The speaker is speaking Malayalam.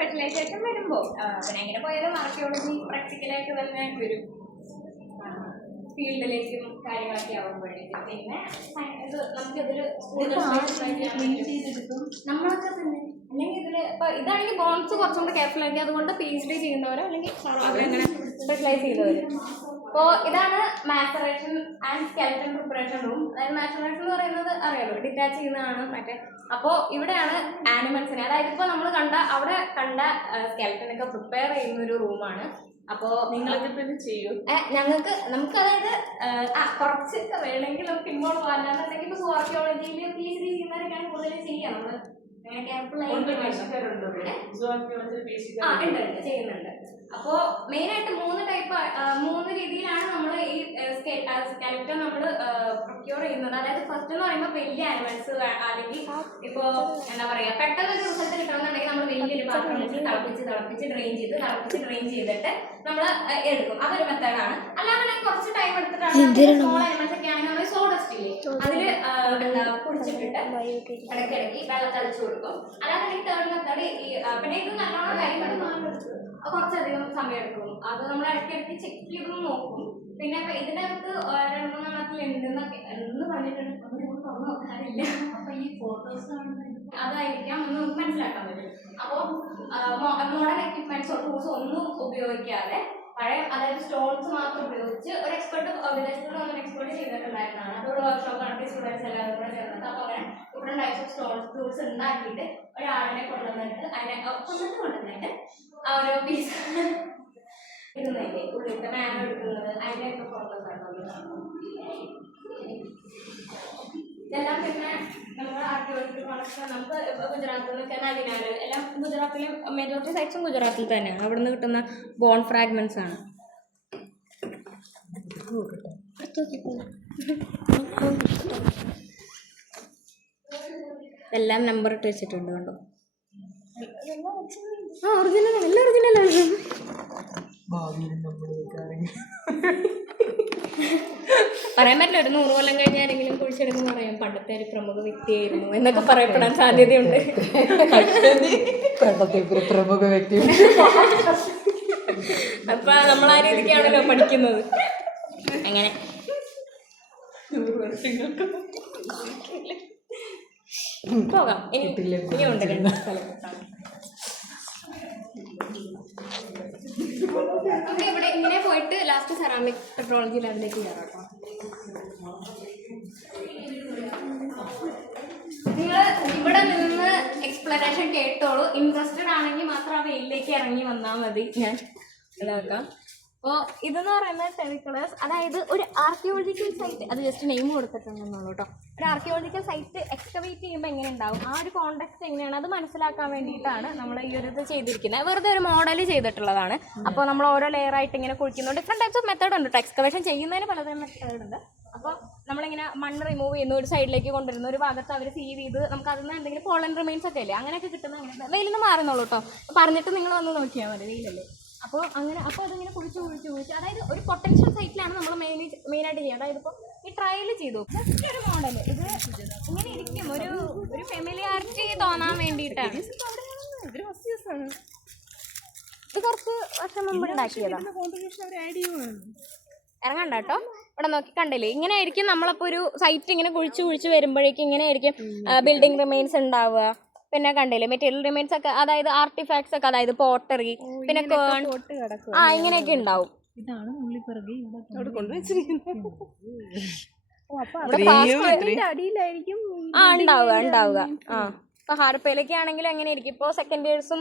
സ്പെഷ്യലൈസേഷൻ വരുമ്പോൾ പിന്നെ എങ്ങനെ പോയാലും ആർക്കിയോളജി പ്രാക്ടിക്കലായിട്ട് തന്നെ വരും ഫീൽഡിലേക്കും കാര്യങ്ങളൊക്കെ ആവുമ്പോഴേക്കും. പിന്നെ നമുക്കിതൊരു നമ്മളൊക്കെ തന്നെ അല്ലെങ്കിൽ ഇതില് ഇപ്പൊ ഇതാണെങ്കിൽ ബോൺസ് കുറച്ചും കൂടെ കെയർഫുൾ ആയിരിക്കും. അതുകൊണ്ട് PhD ചെയ്യുന്നവരോ അല്ലെങ്കിൽ അങ്ങനെ സ്പെഷ്യലൈസ് ചെയ്തവര്. അപ്പോൾ ഇതാണ് മാസറേഷൻ ആൻഡ് സ്കെലറ്റൻ പ്രിപ്പറേഷൻ റൂം. അതായത് മാസറേഷൻ എന്ന് പറയുന്നത് അറിയാലോ, ഡിറ്റാച്ച് ചെയ്യുന്നതാണ് മറ്റേ. അപ്പോൾ ഇവിടെയാണ് ആനിമൽസിനെ, അതായത് ഇപ്പോൾ നമ്മൾ അവിടെ കണ്ട സ്കെലറ്റനൊക്കെ പ്രിപ്പയർ ചെയ്യുന്ന ഒരു റൂമാണ്. അപ്പോൾ നിങ്ങൾക്ക് ചെയ്യും നമുക്ക് അതായത് കുറച്ചൊക്കെ വേണമെങ്കിൽ നമുക്ക് ഇൻവോൾവ് ആകാന്നുണ്ടെങ്കിൽ ഇപ്പോൾ സോർക്കിയോളജിയിൽ PhD ചെയ്യുന്നവരൊക്കെയാണ് കൂടുതലും ചെയ്യുക. നമ്മൾ ചെയ്യുന്നുണ്ട്. അപ്പോ മെയിൻ ആയിട്ട് 3 രീതിയിലാണ് നമ്മൾ ഈ സ്കെലറ്റൻ നമ്മൾ പ്രൊക്യൂർ ചെയ്യുന്നത്. അതായത് ഫസ്റ്റ് എന്ന് പറയുമ്പോൾ വലിയ ആനിമൽസ്, അല്ലെങ്കിൽ ഇപ്പോ എന്താ പറയാ പെട്ടെന്ന് ഒരു റിസൾട്ട് കിട്ടണമെന്നുണ്ടെങ്കിൽ നമ്മൾ വലിയൊരു പാത്രം വെച്ച് തിളപ്പിച്ച് ഡ്രെയിൻ ചെയ്തിട്ട് നമ്മൾ എടുക്കും. അതൊരു മെത്തേഡാണ്. അല്ലാന്നുണ്ടെങ്കിൽ കുറച്ച് ടൈം എടുത്തിട്ടാണ് സ്മോൾ ആനിമൽസ് ഒക്കെ ആണെങ്കിൽ നമ്മൾ സോഡസ്റ്റ് ഇല്ലേ അതില് കുടിച്ചിട്ടിട്ട് ഇടയ്ക്കിടയ്ക്ക് വെള്ളം തളിച്ചു കൊടുക്കും. അല്ലാന്നുണ്ടെങ്കിൽ തേർഡ് മെത്തേഡ് പിന്നെ ഇത് നല്ലോണം കാര്യം കുറച്ചധികം സമയം എടുക്കും. അത് നമ്മൾ ഇടയ്ക്കിടയ്ക്ക് ചെക്ക് ചെയ്ത് നോക്കും. പിന്നെ ഇതിന്റെ അകത്ത് 2-3 ഉണ്ടെന്ന് പറഞ്ഞിട്ടുണ്ട്. തുറന്നു നോക്കാറില്ല. അപ്പൊ ഈ ഫോട്ടോസ് അതായിരിക്കാം എന്ന് നമുക്ക് മനസ്സിലാക്കാൻ പറ്റും. അപ്പോൾ മോഡേൺ എക്യുപ്മെന്റ്സോ ടൂൾസോ ഒന്നും ഉപയോഗിക്കാതെ പഴയ അതായത് സ്റ്റോൺസ് മാത്രം ഉപയോഗിച്ച് ഒരു എക്സ്പെർട്ട് എക്സ്പെർട്ട് ചെയ്തിട്ടുണ്ടായിരുന്നതാണ്. അതോട് വർക്ക്ഷോപ്പ് നടത്തി സ്റ്റുഡൻസ് എല്ലാവരും കൂടെ ചേർന്നിട്ട് അപ്പോൾ അങ്ങനെ different types of stones tools ഉണ്ടാക്കിയിട്ട് ഒരാളിനെ കൊണ്ടുവന്നിട്ട് കൊണ്ടുവന്നിട്ട് ആ ഒരു പീസ് ഇടുന്നതിന്റെ ഉള്ളിലത്തെ മാനോ എടുക്കുന്നത് അതിൻ്റെയൊക്കെ ഫോട്ടോസ് ആണ്. ഇതെല്ലാം പിന്നെ നമ്മൾ ആർക്കിയോളജിക്കൽ കളക്ഷൻ നമുക്ക് ഗുജറാത്തിൽ നിന്നൊക്കെ നദിനാല് എല്ലാം ഗുജറാത്തിലെ മെജോറിറ്റി സൈറ്റ്സും ഗുജറാത്തിൽ തന്നെയാണ്. അവിടെ നിന്ന് കിട്ടുന്ന ബോൺ ഫ്രാഗ്മെന്റ്സ് ആണ്. എല്ലാം നമ്പർ ഇട്ട് വെച്ചിട്ടുണ്ട് കണ്ടോ. ഒറിജിനലാണ്, എല്ലാം ഒറിജിനലാണ്. പറയാൻ പറ്റില്ല, ഒരു 100 കൊല്ലം കഴിഞ്ഞ് ആരെങ്കിലും കുഴിച്ചെടുക്കുമ്പോൾ പറയാം പണ്ടത്തെ ഒരു പ്രമുഖ വ്യക്തിയായിരുന്നു എന്നൊക്കെ പറയപ്പെടാൻ സാധ്യതയുണ്ട്. പ്രമുഖ വ്യക്തി അപ്പൊ നമ്മൾ ആ രീതിക്കാണല്ലോ പഠിക്കുന്നത്. അങ്ങനെ പോകാം. ഇനിയുണ്ട് 2 സ്ഥലം. ഇവിടെ ഇങ്ങനെ പോയിട്ട് ലാസ്റ്റ് സെറാമിക് ടെക്നോളജി ലാബിലേക്ക് കയറാം കേട്ടോ. നിങ്ങൾ ഇവിടെ നിന്ന് എക്സ്പ്ലനേഷൻ കേട്ടോളൂ. ഇൻട്രസ്റ്റഡ് ആണെങ്കിൽ മാത്രം ആ വെയിലേക്ക് ഇറങ്ങി വന്നാൽ മതി. ഞാൻ ഇതാക്കാം. അപ്പോൾ ഇതെന്ന് പറയുന്നത് ടെറിക്കളേഴ്സ്, അതായത് ഒരു ആർക്കിയോളജിക്കൽ സൈറ്റ്, അത് ജസ്റ്റ് നെയിം കൊടുത്തിട്ടുണ്ടെന്നുള്ളൂ കേട്ടോ. ഒരു ആർക്കിയോളജിക്കൽ സൈറ്റ് എക്സ്കവേറ്റ് ചെയ്യുമ്പോൾ എങ്ങനെ ഉണ്ടാവും, ആ ഒരു കോണ്ടെക്സ്റ്റ് എങ്ങനെയാണ് അത് മനസ്സിലാക്കാൻ വേണ്ടിയിട്ടാണ് നമ്മൾ ഈ ഒരു ഇത് ചെയ്തിരിക്കുന്നത്. വെറുതെ ഒരു മോഡൽ ചെയ്തിട്ടുള്ളതാണ്. അപ്പോൾ നമ്മൾ ഓരോ ലെയറായിട്ട് ഇങ്ങനെ കുഴിക്കുന്നു. ഡിഫറെൻറ്റ് ടൈപ്സ് ഓഫ് മെത്തേഡ് ഉണ്ട് കേട്ടോ. എക്സ്കവേഷൻ ചെയ്യുന്നതിന് പലതരം മെത്തേഡ് ഉണ്ട്. അപ്പോൾ നമ്മളിങ്ങനെ മണ്ണ് റിമൂവ് ചെയ്യുന്നു, ഒരു സൈഡിലേക്ക് കൊണ്ടുവരുന്നു, ഒരു ഭാഗത്ത് അവർ സീവ് ചെയ്ത് നമുക്ക് അതിൽ നിന്ന് എന്തെങ്കിലും പോളൻ റിമെയിൻസ് ഒക്കെ അല്ലേ അങ്ങനെയൊക്കെ കിട്ടുന്ന അങ്ങനെ വെയിലിൽ നിന്ന് മാറുന്നുള്ളൂ കേട്ടോ. പറഞ്ഞിട്ട് നിങ്ങൾ വന്ന് നോക്കിയാൽ മതി, വെയിലല്ലേ. അപ്പോൾ അതിങ്ങനെ കുഴിച്ച് അതായത് ഒരു പൊട്ടൻഷ്യൽ സൈറ്റിലാണ് നമ്മൾ മെയിനായിട്ട് ചെയ്യുക. അതായത് ഇപ്പോൾ ഈ ട്രയൽ ചെയ്തു ജസ്റ്റ് ഒരു മോഡൽ ഇത് ഇങ്ങനെ ഇരിക്കും, ഒരു ഫെമിലിയാരിറ്റി തോന്നാൻ വേണ്ടിയിട്ടാണ്. ഇത് കുറച്ച് വർഷം മുമ്പ് ഉണ്ടാക്കിയതാണ്. ഇറങ്ങണ്ട കേട്ടോ, ഇവിടെ നോക്കി കണ്ടില്ലേ, ഇങ്ങനെ ആയിരിക്കും നമ്മളപ്പോൾ ഒരു സൈറ്റ് ഇങ്ങനെ കുഴിച്ച് വരുമ്പോഴേക്കും ഇങ്ങനെ ആയിരിക്കും ബിൽഡിംഗ് റിമെയിൻസ് ഉണ്ടാവുക. പിന്നെ കണ്ടില്ലേ മെറ്റീരിയൽ റിമെയിൻസ് ഒക്കെ, അതായത് ആർട്ടിഫാക്ട്സ് ഒക്കെ, അതായത് പോട്ടറി, പിന്നെ ഇങ്ങനെയൊക്കെ ഉണ്ടാവും. ഉണ്ടാവുക. ഇപ്പൊ ഹാരപ്പയിലൊക്കെ ആണെങ്കിലും എങ്ങനെ ആയിരിക്കും. ഇപ്പോൾ സെക്കൻഡ് ഇയേഴ്സും